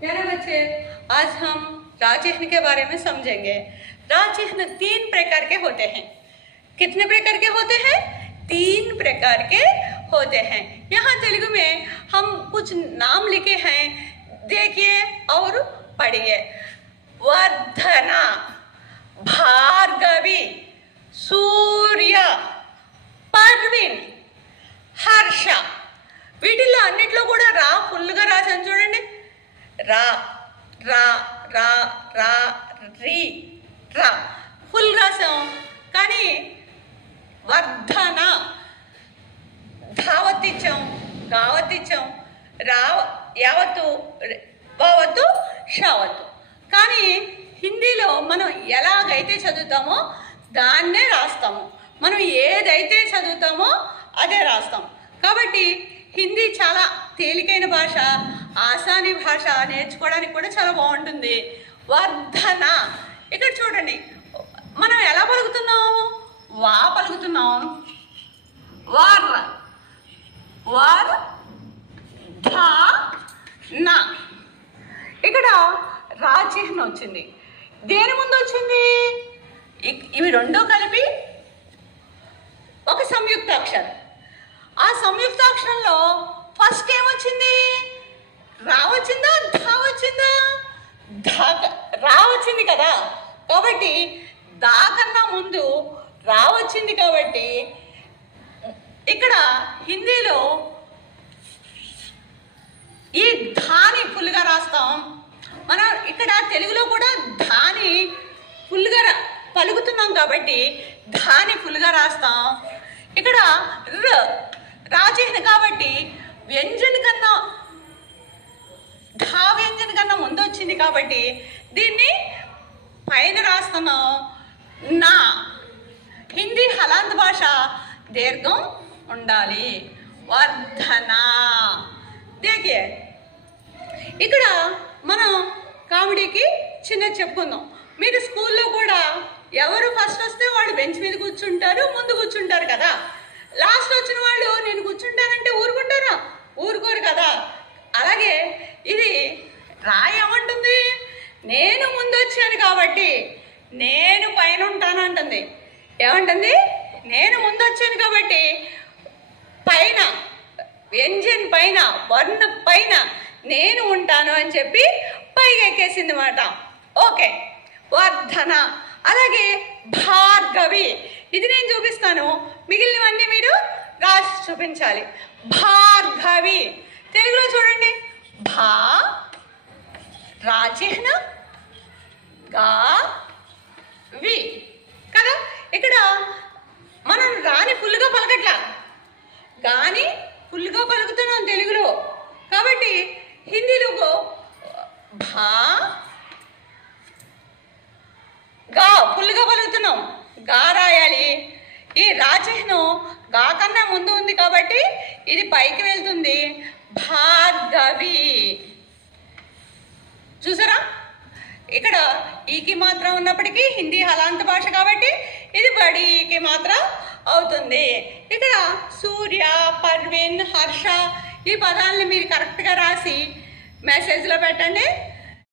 प्यारे बच्चे, आज हम राजचिह्न के बारे में समझेंगे। राजचिह्न 3 प्रकार के होते हैं। कितने प्रकार के होते हैं? 3 प्रकार के होते हैं। यहाँ तेलुगु में हम कुछ नाम लिखे हैं, देखिए और पढ़िए। वर्धना, भार्गवी, सूर्य, పర్వీన్, హర్ష. వీటిల్లో అన్నిట్లో కూడా రా ఫుల్గా రాసాను చూడండి. రా రా రా రా రీ రా ఫుల్ రాసాం. కానీ వర్ధన ధావత్తిచ్చాం, గావత్తిచ్చాం, రా యావత్తు వావత్తు షావత్తు. కానీ హిందీలో మనం ఎలాగైతే చదువుతామో దాన్నే రాస్తాము. మనం ఏదైతే చదువుతామో అదే రాస్తాం. కాబట్టి హిందీ చాలా తేలికైన భాష, ఆసాని భాష, నేర్చుకోవడానికి కూడా చాలా బాగుంటుంది. వర్ధన, ఇక్కడ చూడండి మనం ఎలా పలుకుతున్నాం? వా పలుకుతున్నాం. వర్ వర్ ధ న. ఇక్కడ రాచిహ్నం వచ్చింది. దేని ముందు వచ్చింది? ఇవి రెండూ కలిపి ఒక సంయుక్తాక్షరం. ఆ సంయుక్తాక్షరంలో ఫస్ట్ ఏమొచ్చింది? రా వచ్చిందా, ధా వచ్చిందా? రా వచ్చింది కదా. కాబట్టి దా కన్నా ముందు రా వచ్చింది. కాబట్టి ఇక్కడ హిందీలో ఈ ధాని ఫుల్గా రాస్తాం. మనం ఇక్కడ తెలుగులో కూడా ధాని ఫుల్గా పలుకుతున్నాం కాబట్టి ధాని ఫుల్గా రాస్తాం. ఇక్కడ రాచిహ్న కాబట్టి వ్యంజన కన్నా ధా వ్యంజన కన్నా ముందు వచ్చింది కాబట్టి దీన్ని పైన రాస్తున్నాం. నా హిందీ హలాంత్ భాష దీర్ఘం ఉండాలి. వర్ధన. దేఖియే ఇక్కడ మనం కామెడీకి చిన్న చెప్పుకుందాం. మీరు స్కూల్లో కూడా ఎవరు ఫస్ట్ వస్తే వాళ్ళు బెంచ్ మీద కూర్చుంటారు, ముందు కూర్చుంటారు కదా. లాస్ట్ వచ్చిన వాళ్ళు నేను కూర్చుంటానంటే ఊరుకుంటారా? ఊరుకోరు కదా. అలాగే ఇది రాయి ఏమంటుంది? నేను ముందు వచ్చాను కాబట్టి నేను పైన ఉంటాను అంటుంది. ఏమంటుంది? నేను ముందు వచ్చాను కాబట్టి పైన వ్యంజన్ పైన వర్ణ పైన నేను ఉంటాను అని చెప్పి పైకి ఎక్కేసింది మాట. ఓకే, వర్ధన. అలాగే భార్గవి, ఇది నేను చూపిస్తాను, మిగిలినవన్నీ మీరు రాసి చూపించాలి. భార్గవి తెలుగులో చూడండి. భా రాచిహ్న గా వి కదా. ఇక్కడ మనం రాని ఫుల్గా పలకట్లా, గాని ఫుల్గా పలుకుతున్నాం తెలుగులో. కాబట్టి హిందీలో భా గా ఫుల్గా పలుకుతున్నాం, గా రాయాలి. ఈ రాచిహ్నం గా కన్నా ముందు ఉంది కాబట్టి ఇది పైకి వెళ్తుంది. భార్గవి చూసారా? ఇక్కడ ఈకి మాత్రం ఉన్నప్పటికీ హిందీ హలాంత భాష కాబట్టి ఇది బడికి మాత్రం అవుతుంది. ఇక్కడ సూర్య, పర్వీన్, హర్ష ఈ పదాలని మీరు కరెక్ట్గా రాసి మెసేజ్లో పెట్టండి.